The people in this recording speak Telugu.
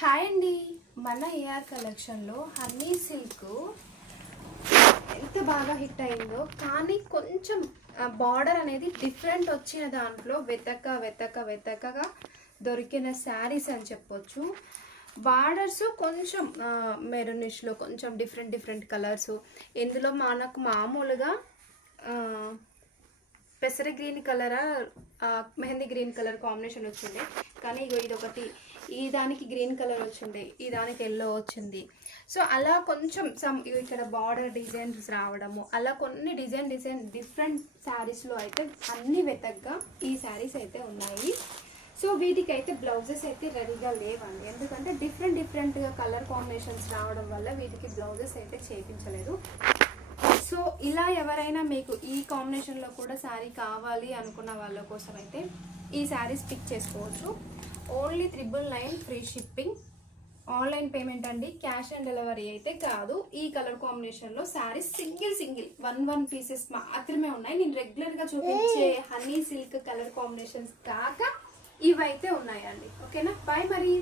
హాయ్ అండి, మన ఏఆర్ కలెక్షన్లో హనీ సిల్క్ ఎంత బాగా హిట్ అయిందో, కానీ కొంచెం బార్డర్ అనేది డిఫరెంట్ వచ్చిన దాంట్లో వెతకగా దొరికిన శారీస్ అని చెప్పొచ్చు. బార్డర్స్ కొంచెం మెరూనిష్లో కొంచెం డిఫరెంట్ కలర్స్. ఇందులో మనకు మామూలుగా పెసర గ్రీన్ కలరా మెహందీ గ్రీన్ కలర్ కాంబినేషన్ వచ్చిండే, కానీ ఇది ఒకటి ఈ దానికి గ్రీన్ కలర్ వచ్చిండే, ఈ దానికి ఎల్లో వచ్చింది. సో అలా కొంచెం ఇక్కడ బార్డర్ డిజైన్స్ రావడము, అలా కొన్ని డిజైన్ డిఫరెంట్ శారీస్లో అయితే అన్ని వెతగ్గా ఈ శారీస్ అయితే ఉన్నాయి. సో వీటికి అయితే బ్లౌజెస్ అయితే రెడీగా లేవండి, ఎందుకంటే డిఫరెంట్గా కలర్ కాంబినేషన్స్ రావడం వల్ల వీటికి బ్లౌజెస్ అయితే చేయించలేదు. సో ఇలా ఎవరైనా మీకు ఈ కాంబినేషన్లో కూడా శారీ కావాలి అనుకున్న వాళ్ళ కోసం అయితే ఈ శారీస్ పిక్ చేసుకోవచ్చు. Only 999 free shipping, online payment అండి, క్యాష్ ఆన్ డెలివరీ అయితే కాదు. ఈ కలర్ కాంబినేషన్లో శారీస్ సింగిల్ 1 పీసెస్ మాత్రమే ఉన్నాయి. నేను రెగ్యులర్గా చూపించే హనీ సిల్క్ కలర్ కాంబినేషన్స్ కాక ఇవైతే ఉన్నాయండి. ఓకేనా, బాయ్ మరి.